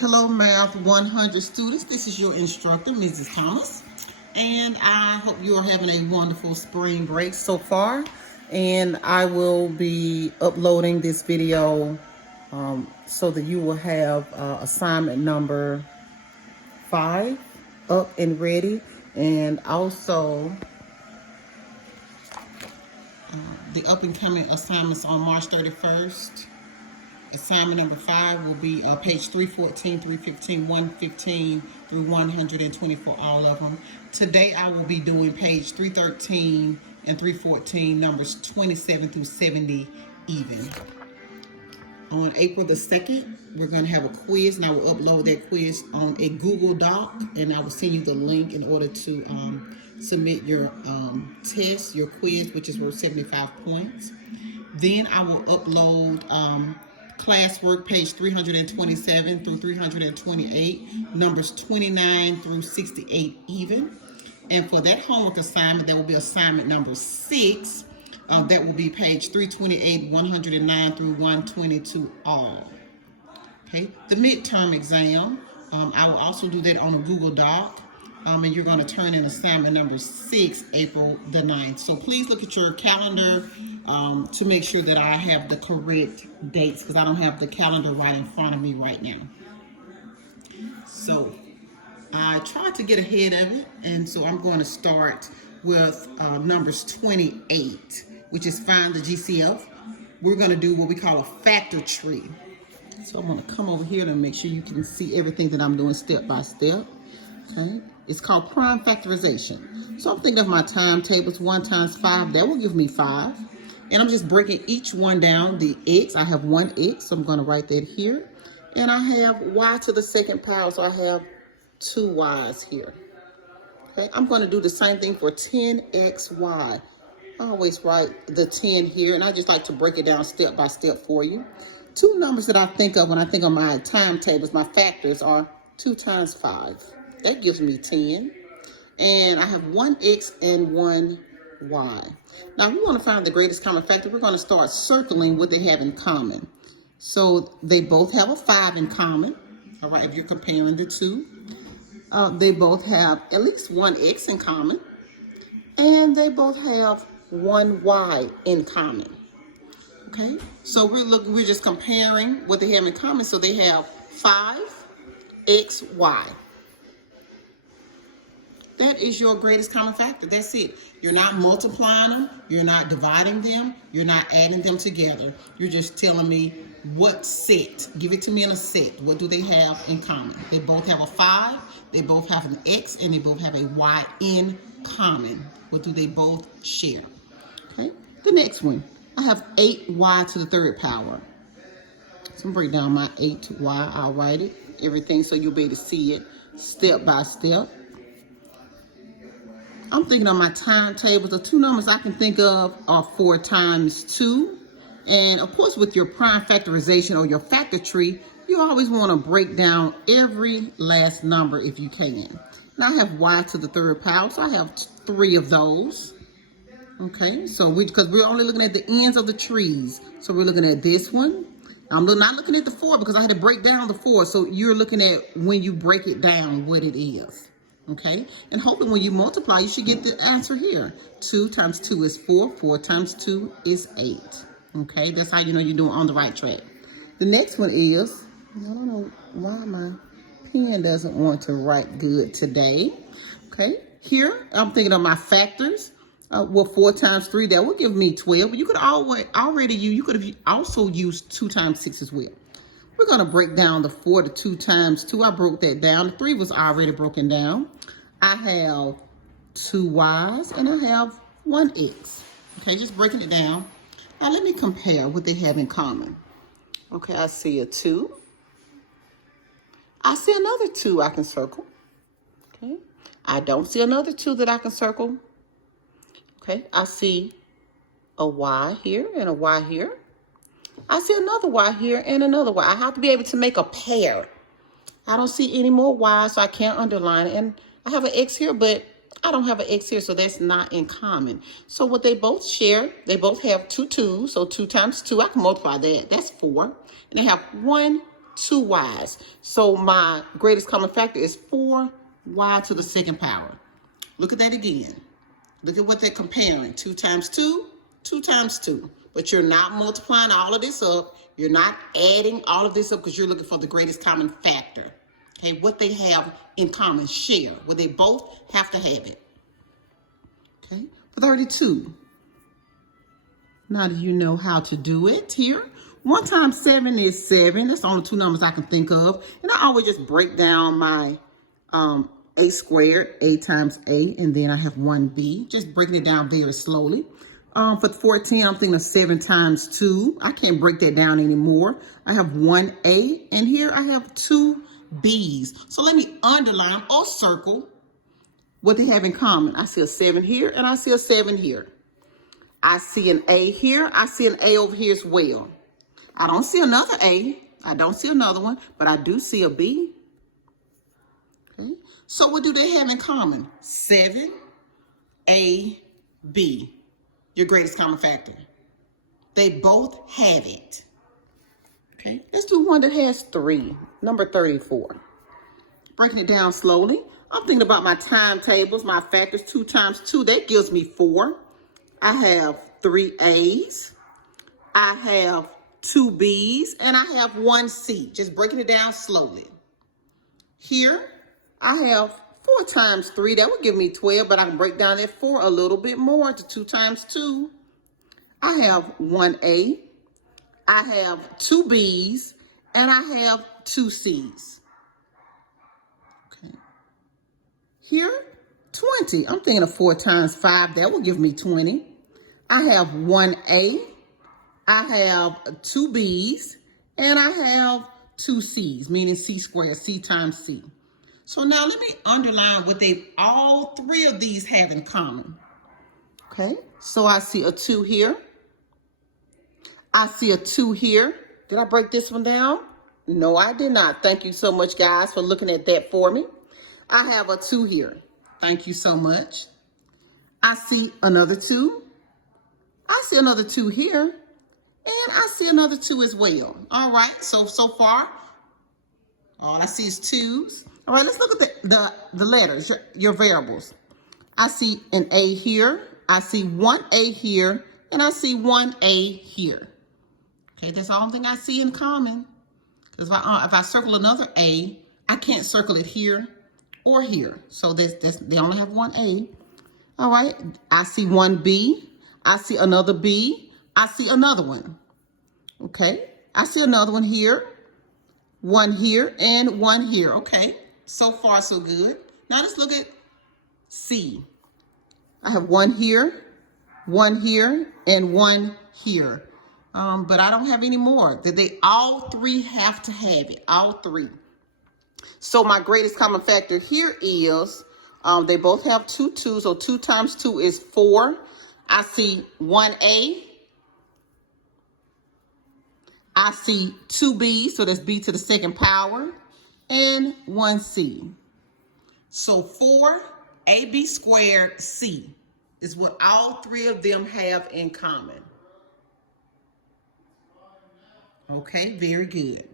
Hello, Math 100 students. This is your instructor, Mrs. Thomas. And I hope you are having a wonderful spring break so far. And I will be uploading this video so that you will have assignment number 5 up and ready. And also the up and coming assignments on March 31st. Assignment number 5 will be page 314, 315, 115 through 124, all of them. Today I will be doing page 313 and 314, numbers 27 through 70 even. On April the 2nd, we're going to have a quiz, and I will upload that quiz on a Google Doc, and I will send you the link in order to submit your test, your quiz, which is worth 75 points. Then I will upload Classwork, page 327 through 328, numbers 29 through 68 even. And for that homework assignment, that will be assignment number 6. That will be page 328, 109 through 122 all. Okay, the midterm exam, I will also do that on a Google Doc. And you're going to turn in assignment number 6, April the 9th. So please look at your calendar to make sure that I have the correct dates, because I don't have the calendar right in front of me right now. So I tried to get ahead of it, and so I'm going to start with numbers 28, which is find the GCF. We're going to do what we call a factor tree. So I'm going to come over here to make sure you can see everything that I'm doing step by step. Okay, it's called prime factorization. So I'm thinking of my timetables. 1 times 5, that will give me 5. And I'm just breaking each one down. The x, I have 1 x, so I'm going to write that here. And I have y to the second power, so I have 2 y's here. Okay, I'm going to do the same thing for 10xy. I always write the 10 here, and I just like to break it down step by step for you. 2 numbers that I think of when I think of my timetables, my factors, are 2 times 5. That gives me 10. And I have 1 x and 1 y. Now, if we want to find the greatest common factor, we're going to start circling what they have in common. So they both have a 5 in common. All right, if you're comparing the two. They both have at least 1 x in common. And they both have 1 y in common. Okay, so we're just comparing what they have in common. So they have 5xy. That is your greatest common factor. That's it. You're not multiplying them. You're not dividing them. You're not adding them together. You're just telling me what set. Give it to me in a set. What do they have in common? They both have a 5. They both have an x, and they both have a y in common. What do they both share? Okay. The next one. I have 8y to the third power. So I'm break down my 8y. I'll write it. Everything so you'll be able to see it step by step. I'm thinking of my timetables. The 2 numbers I can think of are 4 times 2. And of course, with your prime factorization or your factor tree, you always want to break down every last number if you can. Now I have y to the third power, so I have 3 of those. Okay, so because we're only looking at the ends of the trees. So we're looking at this one. I'm not looking at the 4 because I had to break down the 4. So you're looking at when you break it down what it is. Okay, and hoping when you multiply, you should get the answer here. 2 times 2 is 4. 4 times 2 is 8. Okay, that's how you know you're doing on the right track. The next one is, I don't know why my pen doesn't want to write good today. Okay, here I'm thinking of my factors. Well, 4 times 3, that would give me 12. But you could you could have also used 2 times 6 as well. We're going to break down the 4 to 2 times 2. I broke that down. The 3 was already broken down. I have 2 y's and I have 1 x. Okay, just breaking it down. Now let me compare what they have in common. Okay, I see a 2. I see another 2 I can circle. Okay, I don't see another 2 that I can circle. Okay, I see a y here and a y here. I see another y here and another y. I have to be able to make a pair. I don't see any more y's, so I can't underline it. And I have an x here, but I don't have an x here, so that's not in common. So what they both share, they both have 2 2s. So 2 times 2, I can multiply that. That's 4. And they have 1 2 y's. So my greatest common factor is 4y to the second power. Look at that again. Look at what they're comparing. 2 times 2, 2 times 2. But you're not multiplying all of this up. You're not adding all of this up because you're looking for the greatest common factor. Okay, what they have in common, share. Where they both have to have it. Okay, for 32. Now do you know how to do it here? 1 times 7 is 7. That's the only 2 numbers I can think of. And I always just break down my a squared, a times a, and then I have 1b. Just breaking it down very slowly. For 14, I'm thinking of 7 times 2. I can't break that down anymore. I have 1a, and here I have 2 b's. So let me underline or circle what they have in common. I see a 7 here, and I see a 7 here. I see an A here. I see an A over here as well. I don't see another A. I don't see another one, but I do see a B. Okay. So what do they have in common? 7, A, B. Your greatest common factor. They both have it. Okay. Let's do one that has 3. Number 34. Breaking it down slowly. I'm thinking about my timetables, my factors. 2 times 2, that gives me 4. I have 3 A's, I have 2 B's, and I have 1 C. Just breaking it down slowly. Here, I have 4 times 3. That would give me 12, but I can break down that 4 a little bit more to 2 times 2. I have 1 A, I have 2 B's, and I have 2 C's. Okay. Here, 20. I'm thinking of 4 times 5. That will give me 20. I have 1 A, I have 2 B's, and I have 2 C's, meaning C squared, C times C. So now let me underline what all 3 of these have in common. Okay, so I see a 2 here. I see a 2 here. Did I break this one down? No, I did not. Thank you so much, guys, for looking at that for me. I have a 2 here. Thank you so much. I see another 2. I see another 2 here. And I see another 2 as well. All right, so far, all I see is 2's. All right, let's look at the letters, your variables. I see an A here. I see 1 A here. And I see 1 A here. Okay, that's the only thing I see in common. Because if I circle another A, I can't circle it here or here. So they only have 1 A. All right, I see 1 B. I see another B. I see another one. Okay, I see another one here, 1 here, and 1 here. Okay, so far so good. Now let's look at C. I have 1 here, 1 here, and 1 here. But I don't have any more. They all 3 have to have it, all 3. So my greatest common factor here is they both have 2 2's, so 2 times 2 is 4. I see 1 A. I see 2 B's, so that's B to the second power, and 1 C. So 4 AB squared C is what all 3 of them have in common. Okay, very good.